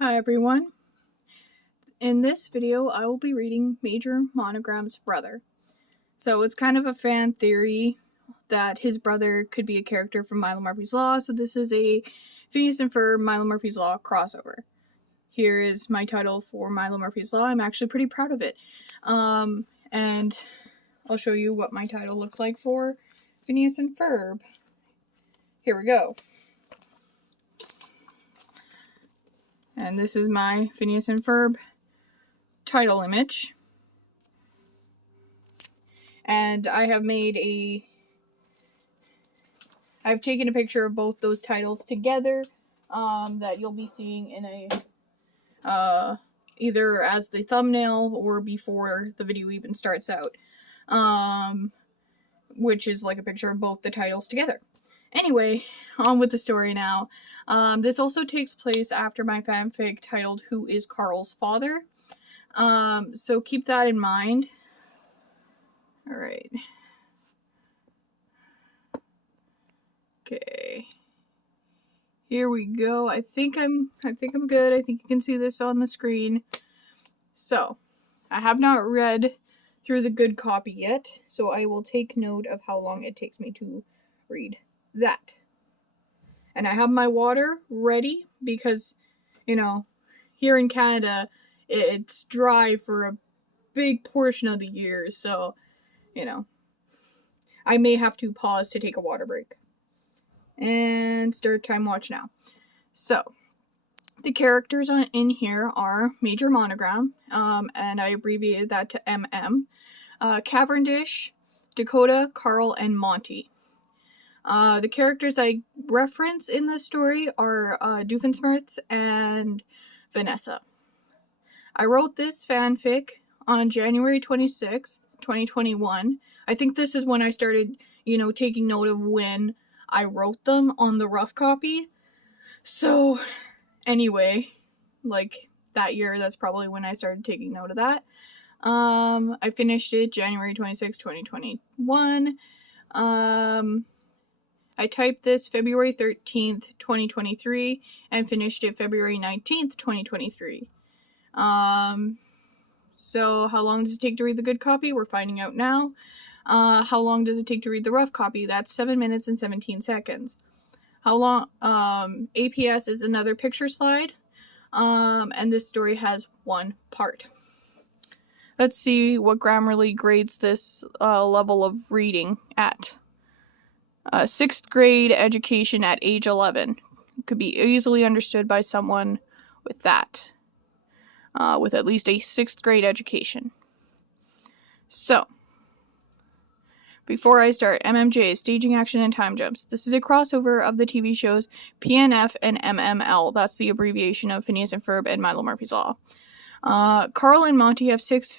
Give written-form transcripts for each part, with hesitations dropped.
Hi everyone. In this video, I will be reading Major Monogram's brother. So it's kind of a fan theory that his brother could be a character from Milo Murphy's Law, so this is a Phineas and Ferb Milo Murphy's Law crossover. Here is my title for Milo Murphy's Law. I'm actually pretty proud of it. And I'll show you what my title looks like for Phineas and Ferb. Here we go. And this is my Phineas and Ferb title image. And I have I've taken a picture of both those titles together that you'll be seeing in a either as the thumbnail or before the video even starts out, which is like a picture of both the titles together. Anyway, on with the story now. This also takes place after my fanfic titled Who is Carl's Father? So keep that in mind. Alright. Okay. Here we go. I think I'm good. I think you can see this on the screen. So, I have not read through the good copy yet, so I will take note of how long it takes me to read that. And I have my water ready because, you know, here in Canada, it's dry for a big portion of the year, so, you know, I may have to pause to take a water break. And start time watch now. So, the characters in here are Major Monogram, and I abbreviated that to MM, Cavendish, Dakota, Carl, and Monty. The characters I reference in this story are Doofenshmirtz and Vanessa. I wrote this fanfic on January 26th, 2021. I think this is when I started, taking note of when I wrote them on the rough copy. So, anyway, like that year, that's probably when I started taking note of that. I finished it January 26th, 2021. I typed this February 13th, 2023, and finished it February 19th, 2023. So how long does it take to read the good copy? We're finding out now. How long does it take to read the rough copy? That's 7 minutes and 17 seconds. How long? APS is another picture slide. And this story has one part. Let's see what Grammarly grades this level of reading at. 6th grade education at age 11. Could be easily understood by someone with that. With at least a 6th grade education. So, before I start, MMJ, staging action and time jumps. This is a crossover of the TV shows PNF and MML. That's the abbreviation of Phineas and Ferb and Milo Murphy's Law. Carl and Monty have since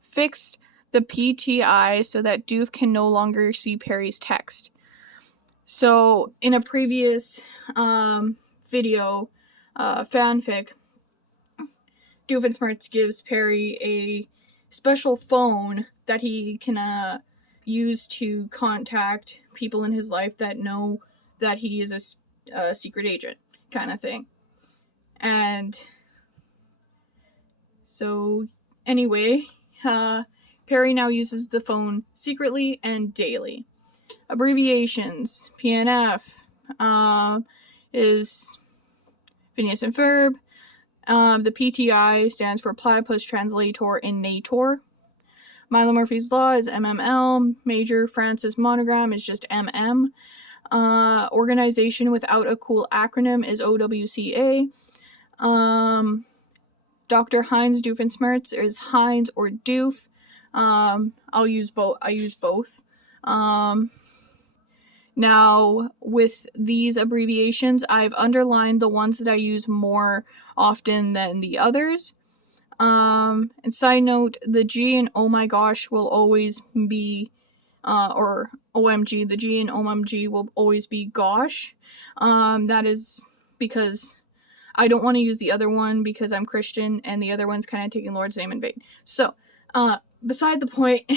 fixed the PTI so that Doof can no longer see Perry's text. So, in a previous video, fanfic, Doofenshmirtz gives Perry a special phone that he can use to contact people in his life that know that he is a secret agent, kind of thing. And so, anyway, Perry now uses the phone secretly and daily. Abbreviations. PNF is Phineas and Ferb. The PTI stands for Platypus Translator in Nator. Milo Murphy's Law is MML. Major Francis Monogram is just MM. Organization without a cool acronym is OWCA. Dr. Heinz Doofenshmirtz is Heinz or Doof. I use both. Now, with these abbreviations, I've underlined the ones that I use more often than the others. And side note, the G in oh my gosh will always be, or OMG, the G in OMG will always be gosh. That is because I don't want to use the other one because I'm Christian and the other one's kind of taking Lord's name in vain. So, beside the point,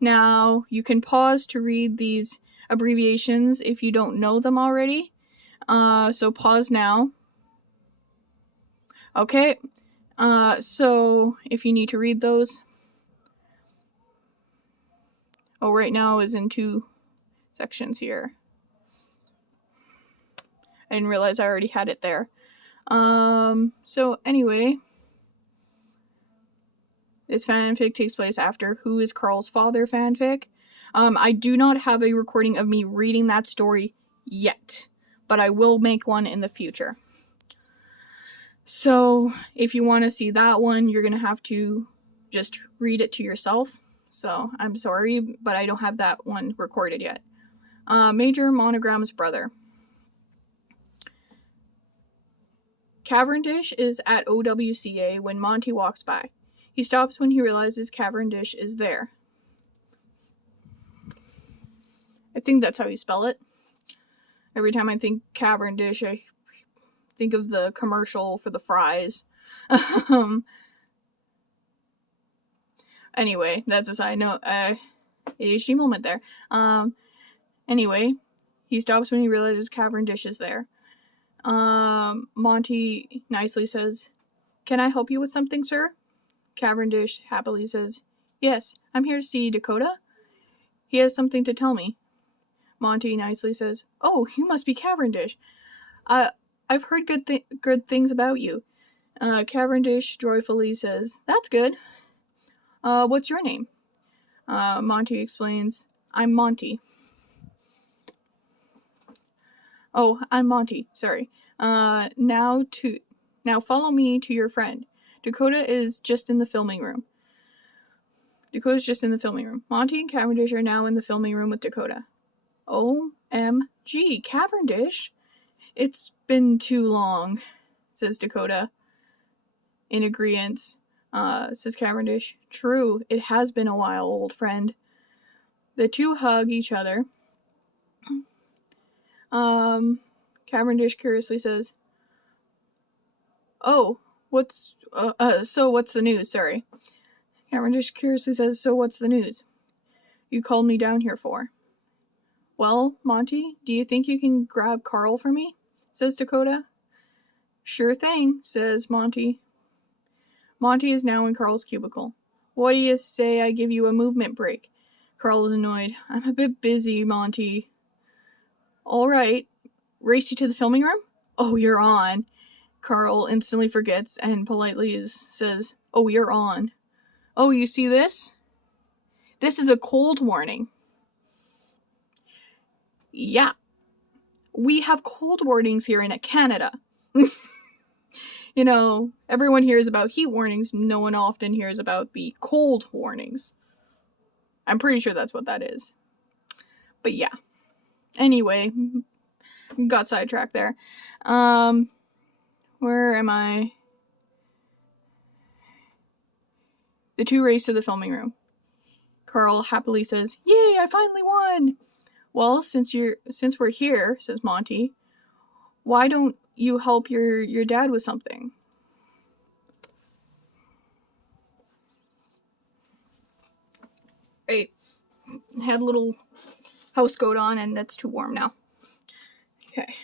now you can pause to read these abbreviations if you don't know them already. So pause now Okay, so if you need to read those, right now is in 2 sections here. I didn't realize I already had it there. So anyway, this fanfic takes place after Who is Carl's Father fanfic. I do not have a recording of me reading that story yet, but I will make one in the future. So if you want to see that one, you're going to have to just read it to yourself. So I'm sorry, but I don't have that one recorded yet. Major Monogram's brother. Cavendish is at OWCA when Monty walks by. He stops when he realizes Cavendish is there. I think that's how you spell it. Every time I think Cavendish, I think of the commercial for the fries. Anyway, that's a side note. ADHD moment there. Anyway, he stops when he realizes Cavendish is there. Monty nicely says, "Can I help you with something, sir?" Cavendish happily says, "Yes, I'm here to see Dakota. He has something to tell me." Monty nicely says, "Oh, you must be Cavendish. I've heard good things about you." Cavendish joyfully says, "That's good. What's your name?" Monty explains, "I'm Monty." "Oh, I'm Monty, sorry. Now follow me to your friend. Dakota is just in the filming room." Dakota's just in the filming room. Monty and Cavendish are now in the filming room with Dakota. "OMG, Cavendish? It's been too long," says Dakota. In agreement, says Cavendish. "True, it has been a while, old friend." The two hug each other. Cavendish curiously says, "Oh, what's the news? Sorry." Cavendish curiously says, "So what's the news you called me down here for?" "Well, Monty, do you think you can grab Carl for me?" says Dakota. "Sure thing," says Monty. Monty is now in Carl's cubicle. "What do you say I give you a movement break?" Carl is annoyed. "I'm a bit busy, Monty." "All right. Race you to the filming room?" "Oh, you're on." Carl instantly forgets and politely says, "Oh, you're on." "Oh, you see this? This is a cold warning." "Yeah. We have cold warnings here in Canada." You know, everyone hears about heat warnings. No one often hears about the cold warnings. I'm pretty sure that's what that is. But yeah. Anyway, got sidetracked there. Where am I? The two race to the filming room. Carl happily says, "Yay, I finally won!" "Well, since we're here," says Monty, "why don't you help your dad with something?" I had a little house coat on and it's too warm now. Okay.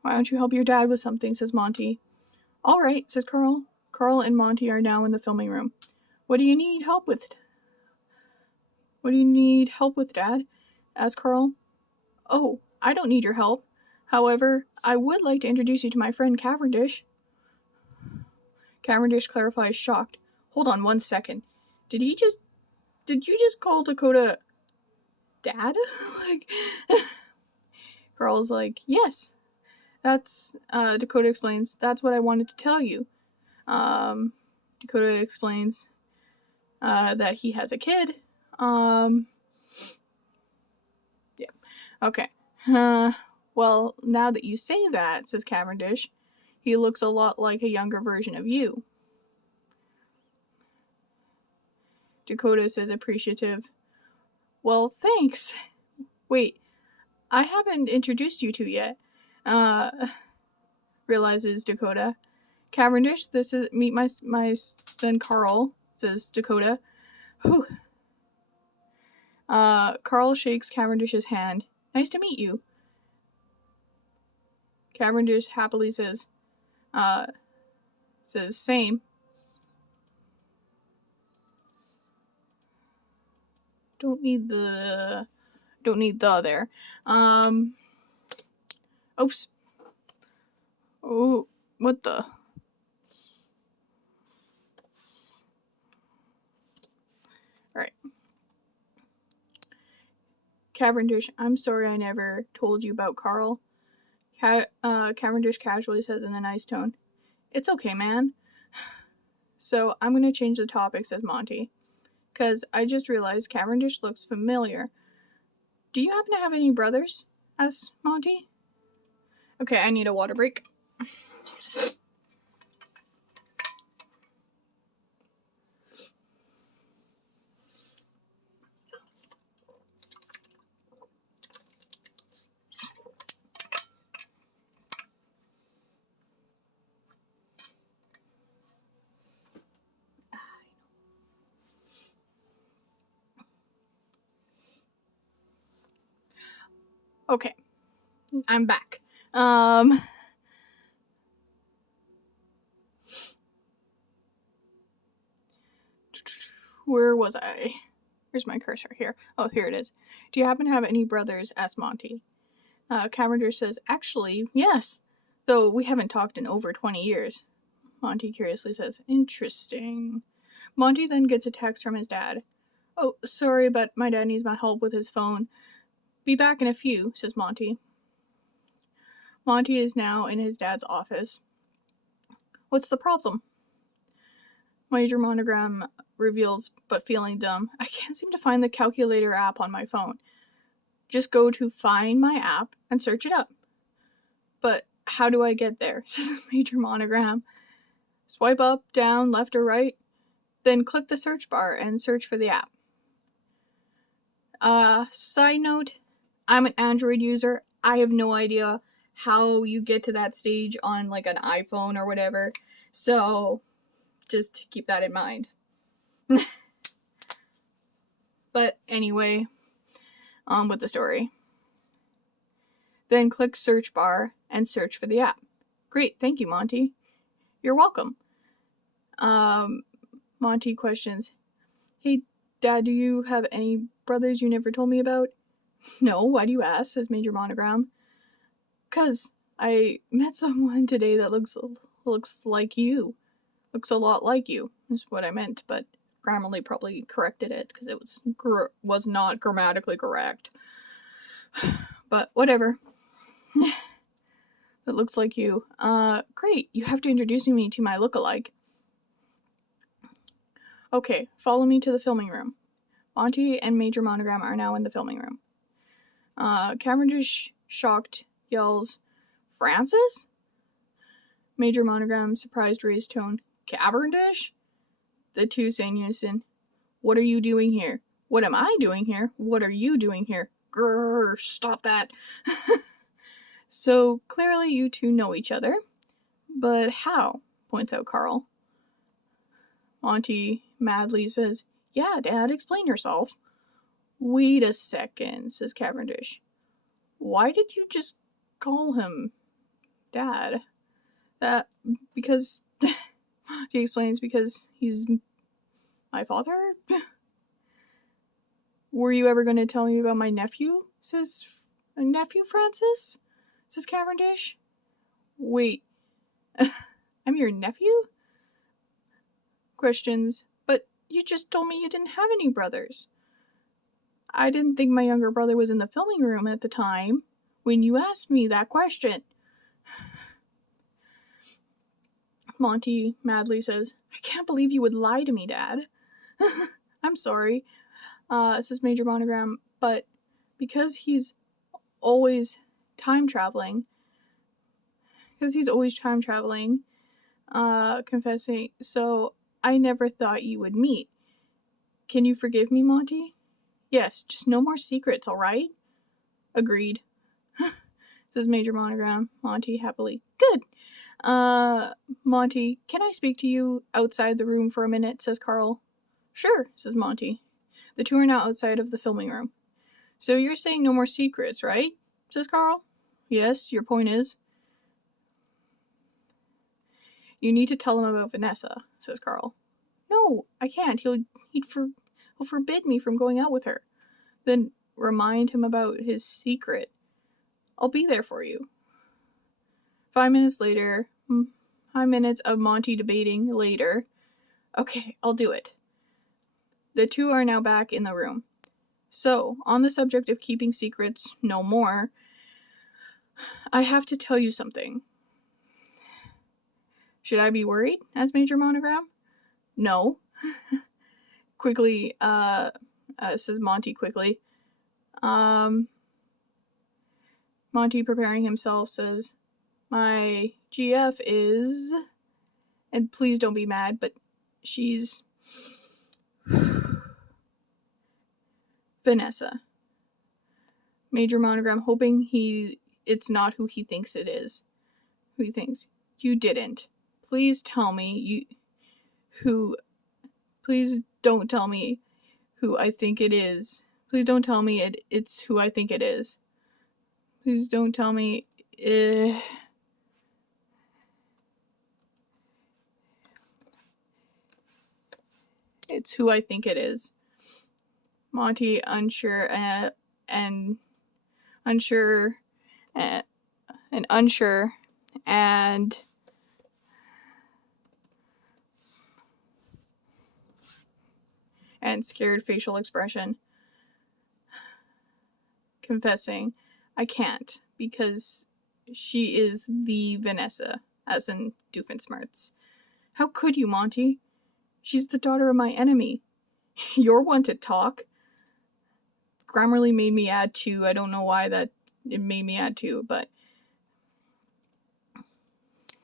"Why don't you help your dad with something?" says Monty. "All right," says Carl. Carl and Monty are now in the filming room. What do you need help with, Dad?" asks Carl. "Oh, I don't need your help. However, I would like to introduce you to my friend Cavendish." Cavendish clarifies, shocked. "Hold on 1 second. Did you just call Dakota Dad?" Like, Carl's like, "Yes. That's," Dakota explains, "that's what I wanted to tell you." Dakota explains, that he has a kid. Yeah. Okay. Well, now that you say that, says Cavendish, he looks a lot like a younger version of you. Dakota says, appreciative, "Well, thanks. Wait, I haven't introduced you two yet," realizes Dakota. "Cavendish, this is meet my son Carl," says Dakota. Whew. Carl shakes Cavendish's hand. "Nice to meet you." Cavendish happily says, same. Don't need the there. Oops. Oh, what the? Alright. Cavendish, I'm sorry I never told you about Carl. Cavendish casually says in a nice tone, it's okay, man. So I'm going to change the topic, says Monty, because I just realized Cavendish looks familiar. Do you happen to have any brothers? Asks Monty. Okay, I need a water break. Okay, I'm back. Where was I? Where's my cursor? Here. Oh, here it is. Do you happen to have any brothers? Asked Monty. Cavendish says, actually, yes. Though we haven't talked in over 20 years. Monty curiously says, interesting. Monty then gets a text from his dad. Oh, sorry, but my dad needs my help with his phone. Be back in a few, says Monty. Monty is now in his dad's office. What's the problem? Major Monogram reveals, but feeling dumb. I can't seem to find the calculator app on my phone. Just go to Find My App and search it up. But how do I get there? Says Major Monogram. Swipe up, down, left or right. Then click the search bar and search for the app. Side note, I'm an Android user. I have no idea how you get to that stage on like an iPhone or whatever. So just keep that in mind. But anyway, on with the story. Then click search bar and search for the app. Great, thank you, Monty. You're welcome. Monty questions, hey, Dad, do you have any brothers you never told me about? No, why do you ask? Says Major Monogram. 'Cause I met someone today that looks like you. Looks a lot like you, is what I meant, but Grammarly probably corrected it because it was not grammatically correct. But whatever. That looks like you. Great, you have to introduce me to my lookalike. Okay, follow me to the filming room. Monty and Major Monogram are now in the filming room. Cavendish, shocked, yells, Francis? Major Monogram, surprised, raised tone. Cavendish? The two say in unison, what are you doing here? What am I doing here? What are you doing here? Grrr, stop that. So clearly you two know each other. But how? Points out Carl. Monty madly says, yeah, Dad, explain yourself. Wait a second, says Cavendish. Why did you just call him Dad? Because he explains, because he's my father? Were you ever going to tell me about my nephew? Says nephew Francis? Says Cavendish. Wait, I'm your nephew? Questions, but you just told me you didn't have any brothers. I didn't think my younger brother was in the filming room at the time when you asked me that question. Monty madly says, I can't believe you would lie to me, Dad. I'm sorry, says Major Monogram, but because he's always time traveling, confessing, so I never thought you would meet. Can you forgive me, Monty? Yes, just no more secrets, alright? Agreed, says Major Monogram. Monty happily. Good. Monty, can I speak to you outside the room for a minute? Says Carl. Sure, says Monty. The two are now outside of the filming room. So you're saying no more secrets, right? Says Carl. Yes, your point is. You need to tell him about Vanessa, says Carl. No, I can't. He'll forbid me from going out with her. Then remind him about his secret. I'll be there for you. 5 minutes later, 5 minutes of Monty debating later. Okay, I'll do it. The two are now back in the room. So, on the subject of keeping secrets no more, I have to tell you something. Should I be worried? Asked Major Monogram. No. Quickly, says Monty quickly. Monty, preparing himself, says, my GF is, and please don't be mad, but she's Vanessa. Major Monogram, hoping it's not who he thinks it is. Who he thinks. You didn't. Please tell me please don't tell me who I think it is. Please don't tell me it's who I think it is. Please don't tell me it's who I think it is. Monty, unsure and scared facial expression, confessing, I can't, because she is the Vanessa, as in Doofenshmirtz. How could you, Monty? She's the daughter of my enemy. You're one to talk. Grammarly made me add 2. I don't know why it made me add 2, but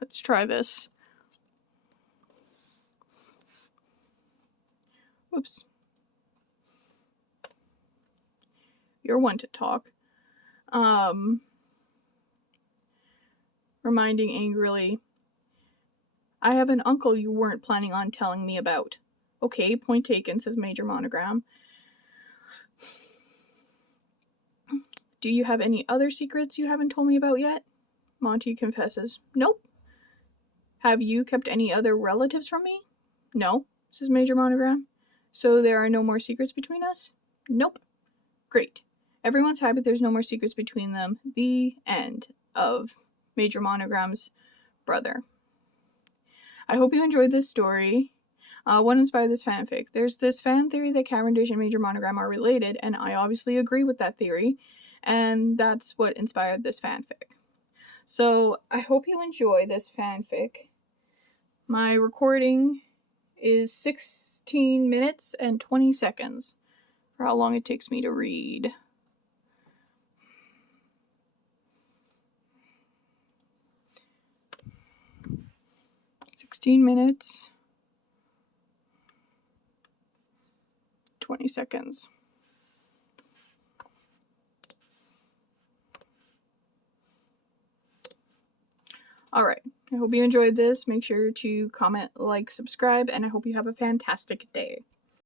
let's try this. Oops. You're one to talk. Reminding angrily, I have an uncle you weren't planning on telling me about. Okay, point taken, says Major Monogram. Do you have any other secrets you haven't told me about yet? Monty confesses. Nope. Have you kept any other relatives from me? No, says Major Monogram. So there are no more secrets between us? Nope. Great. Everyone's happy there's no more secrets between them. The end of Major Monogram's brother. I hope you enjoyed this story. What inspired this fanfic? There's this fan theory that Cavendish and Major Monogram are related, and I obviously agree with that theory, and that's what inspired this fanfic. So I hope you enjoy this fanfic. My recording is 16 minutes and 20 seconds for how long it takes me to read. 16 minutes, 20 seconds. Alright, I hope you enjoyed this. Make sure to comment, like, subscribe, and I hope you have a fantastic day.